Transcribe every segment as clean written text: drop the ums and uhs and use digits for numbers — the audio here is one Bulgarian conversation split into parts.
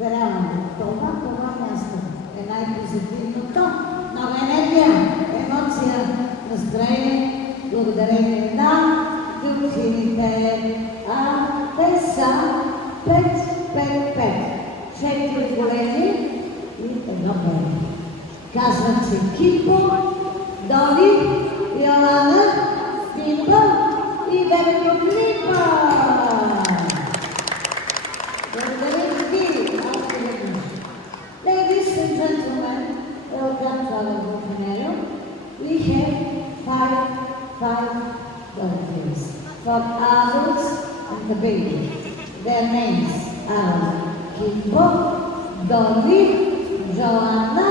Верявам, това място е най-позитивното. Нова енергия, емоция, настроение, благодарение на Гюлчините. Те са 5-5-5. 4 големи и едно големи. Казват се Кипо, Доли, Йолана, Пимпа и Велико Клипа. Благодаря ви, още веднъж. Ladies and gentlemen, welcome to our Bucanero. We have five volunteers for adults and the baby. Their names are Kimbo, Dolly, Joanna,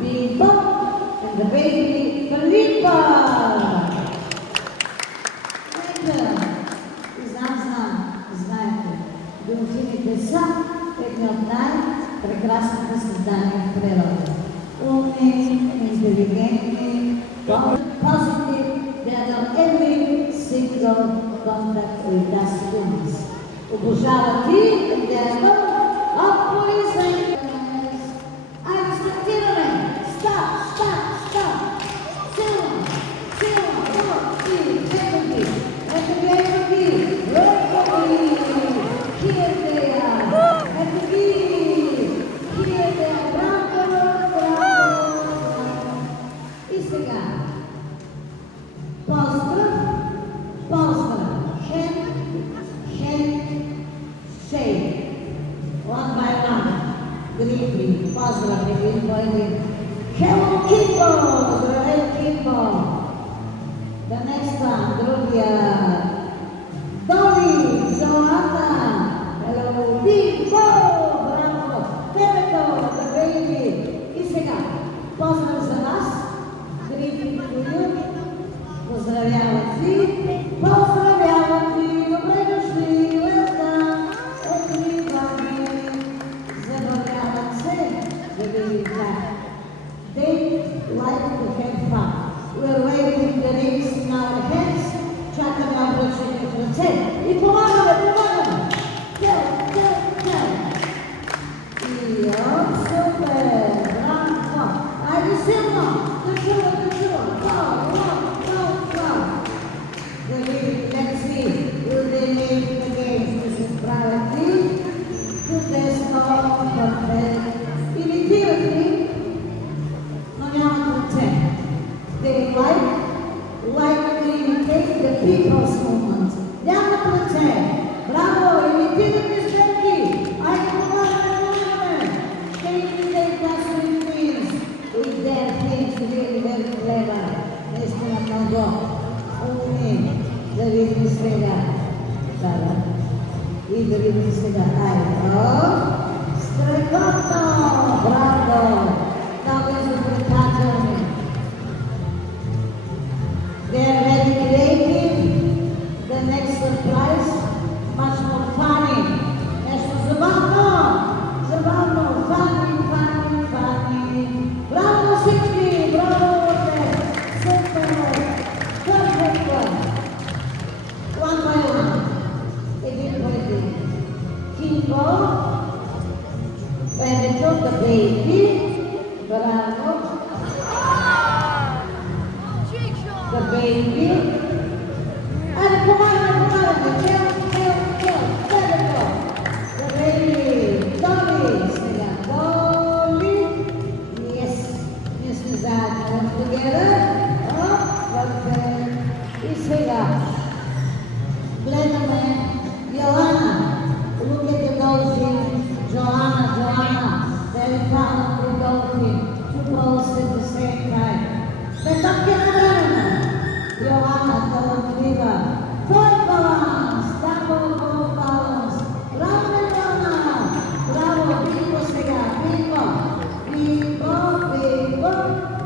Bimbo, and the baby Felipa. Знаете, делфините са едни от най-прекрасните създания в природа. Умни, интелигентни, positive, they are every single contact with us humans. Обожават и идеята от полицейите. Айде, стартираме! Стоп! Силно! Ето ги! Here they are! Ето ги! Here they are! Браво! И сега. Поздрав! Shake. One by one. Грипли. Поздрав един по един. Hello, Kimbo! Здравей, Kimbo! The next one, другия. Dolly, Joanna. Hello, Bimbo! Браво! Тебето, the baby. И сега. Поздрав за вас. Грипли, поздравяват ви. Добре дошли. Welcome. Everybody. Забавляват се. Да видим как. They like to have fun. We're waving the rings in our hands, чакаме облачните ръце и помагаме! Тел! И супер! Браво! Айде силно! Да чува! Go! Да видим, let's see, will they make the games to sopravati? To this perfect. Имитират ли? Но нямат ръце. They like to imitate the people's movement. Нямат ръце. Браво! Имитират ли сбърки? Айде помагаме! They imitate us with things. With their things really very clever. Наистина много умни. Да видим сега. И да видим сега. Айде! Страхотно! Браво! Много изобретателни. They're very creative. The next surprise, much more funny. Нещо забавно, funny. Браво на всички, браво! Супер! Perfect one. One by one. Един по един. Kimbo, Benito, the baby. Bravo. The baby. And pomagame. Kill. Benito. The baby. Dolly. Yes. Yes, zajedno. Together. Perfect. И сега. Гледаме Йолана. Look at the dolphin. Joanna. Very powerful dolphin. Two balls at the same time. Let's get Joanna, Dolphiva. Full balance. Double balance. Bravo, Joanna. Bravo, Bimbo сега. Bimbo.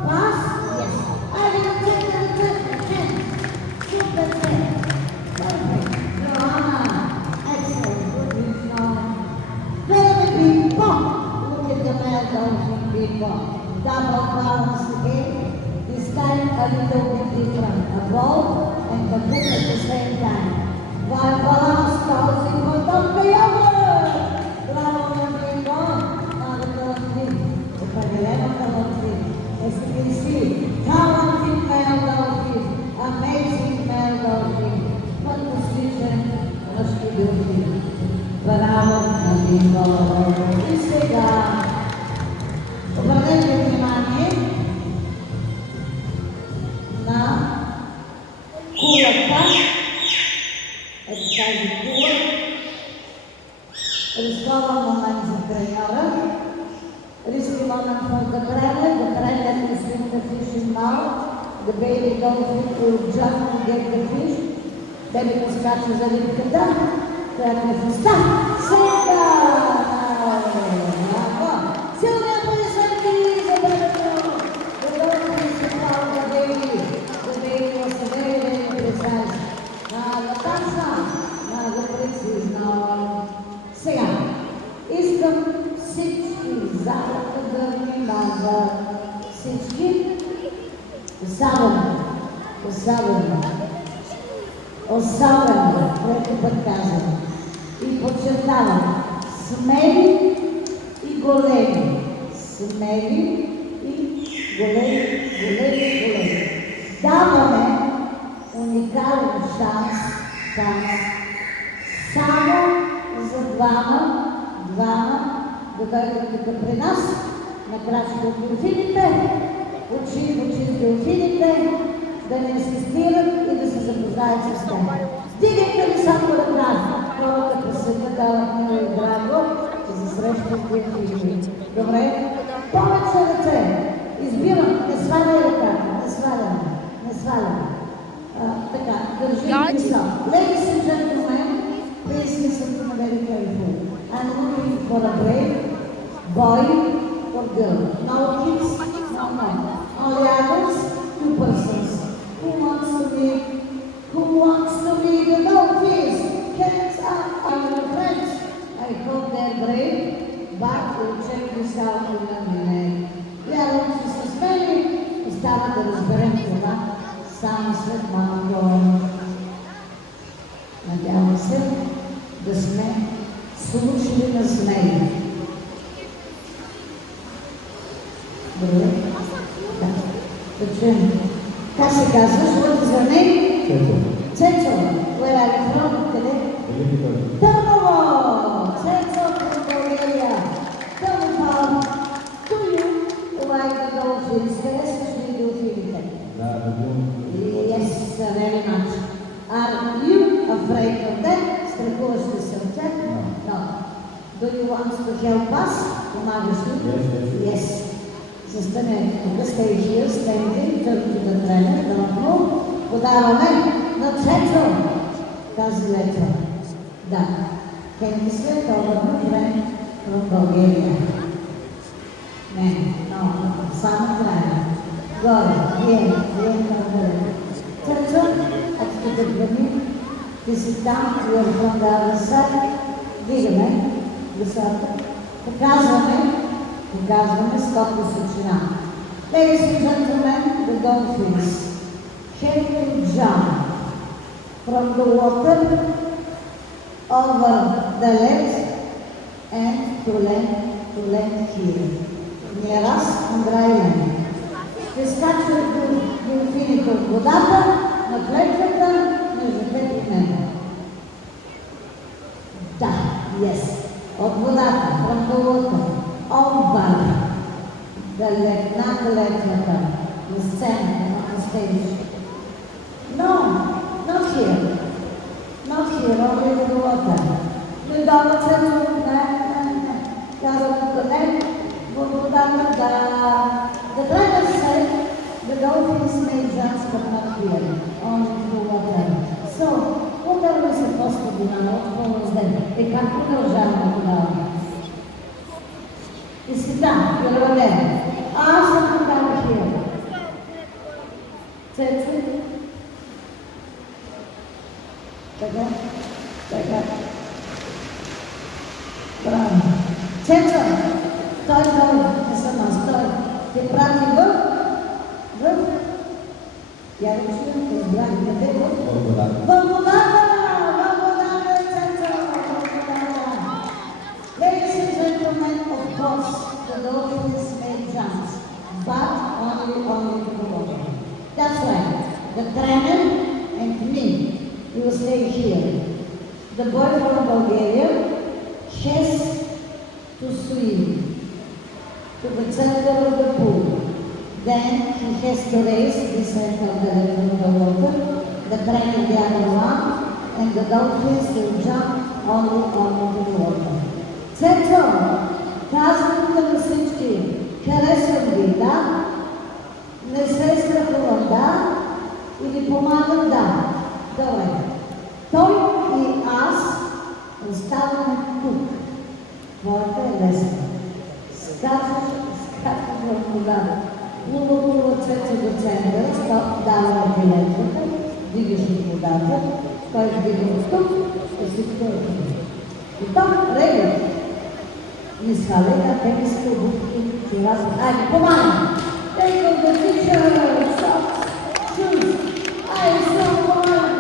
Pass. Yes. Super set. Perfect. Joanna. Excellent. Good mission. Very Bimbo. Look at the male dolphin, Bimbo. Double balance again. This time a little bit different. A ball and the book at the same time. While balance causing for the Bravo, Bimbo. И сега обърнете внимание на кулата. Ето тази кула. Рискован момент за треньора. Risky moment for the trainer. The trainer is in the fishing mouth. The baby dolphin will jump to get the fish. Бебето скача за рибката, която е в уста. Сега! Силни аплодисменти за бебето! The dolphin is proud of the baby. The baby was a very, very precise. That's not the precision. Сега, искам всички залата да внимават. Всички особено, което път казвам и подчертавам, смели и големи. Смели и големи. Даваме уникален шанс само за двама да дойдат тук при нас, на крачка от делфините, очи в очи с делфините, да не инсистират и да се запознаят с тях. Дигайте ли само ръка, хората по света дават мило и драго, че се срещат делфини. Добре? Повече ръце. Избирам, не сваляй ръката, не сваляй. Така, държи висок. Ladies and gentlemen, please listen to me very carefully. I'm looking for a brave boy or girl. No kids, no men. Only adults, 2 persons. Who wants to be the dolphins? Hands up, our friends. I hope they're brave, but we'll check this out in a minute. Вярвам, че с мен остава да разберем това само след малко. Надявам се да сме слушали на смея. Добре? Да чуем. Как се казваш? What is your name? Цецо. Where are you from? Къде? Търново! Цецо from България. Tell me how do you like the dolphins? Харесваш ли делфините? Yes, very much. Are you afraid of them? Страхуваш ли се от тях? No. Do you want to help us? Помагаш ли? Yes. Застанете тук, stay here, standing, turn to the trainer, don't move. Подаваме на Цецо тази летва. Да. Can you slip over my friend from Bulgaria? Не, само trainer. Горе, вие горе. Цецо, ако те гледни, ти си там, you're from the other side. Виждаме високо. Показваме скопна сочина. Ladies and gentlemen, the dolphins can jump from the water over the legs and to land here. Near us on dry land. Ще скачат делфините от водата на клетката между теб и мен. Да, yes. От водата, from the water. Over над летвата, на сцената, на stage. No, not here, only the water. Не дава Цецо, не. Казвам къде, във водата, да. The driver said the dolphins may jump but not here, only the water. So, what are we supposed to do now? What was that? И как продължаваме тогава? И сега, Георгия, аз съм тогава хия. Цецо. Така. Браво. Цецо, той, не съм аз, той. Те прати в... Я да чуем, те избрали къде във водата, Цецо, Ladies and gentlemen, of course, the dolphins made jumps, but only to the water. That's right. The trainer and me will stay here. The boy from Bulgaria has to swim to the center of the pool. Then he has to raise the center of the water, the crane the other one, and the dolphins will jump only onto the water. Ceco, казвам да на всички, харесвам ви, да? Не се страхувам, да? Или помагам, да? Добре. Той и аз оставаме тук. Твоята е лесна. Скачаш в водата. Плува Цецо до центъра, дава билетата, дигаш от водата, той вдига от тук и всичко е тук. И там регът ни сваля на тениски, обувки, чорапи. Айде, помагам! Take off the t-shirt, socks, shoes. Айде, помагам!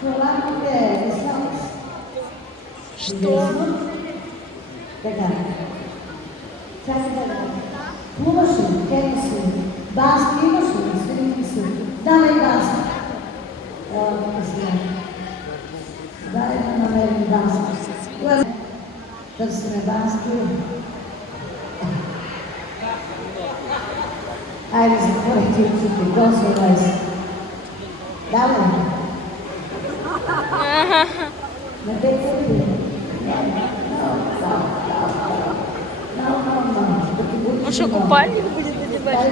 Чорапите и сокс. Що? Така. Чакай да. Плуваш ли? Кепи си? Баски имаш ли? Стринки си? Давай баски. Дай да намерим баски. Търсиме баски. Айде, затворите очите. Доса лес. Давай. Не те купи. Може купальник буде надівати?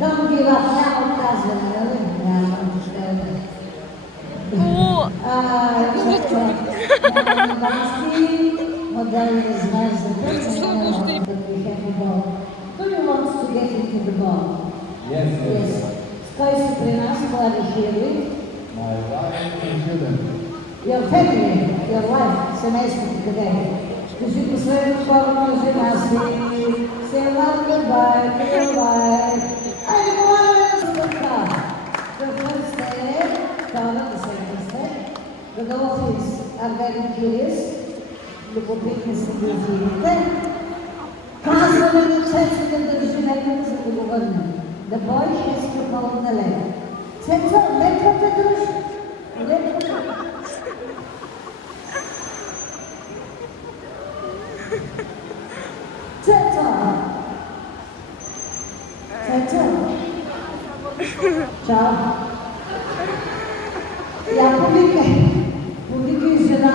Don't give up, няма отказване, нали? Няма отказване. О! Моделни измерзата. Who wants to get into the ball? Yes. Кой си при нас, млади хири? My wife and children. Your family, your wife, семейството къде е? Кажи последно хората жена си. Say love goodbye to your wife. Айде, млади си така. The first day, the second day. The dolphins are very curious. Любопитни са дължините. Казваме на Цецо да държи леката, за да го върнем. The boy has to hold the leg. Цецо, леката дръж. Леката. Цецо. Цецо. Чао. Я повикай. Повикай жена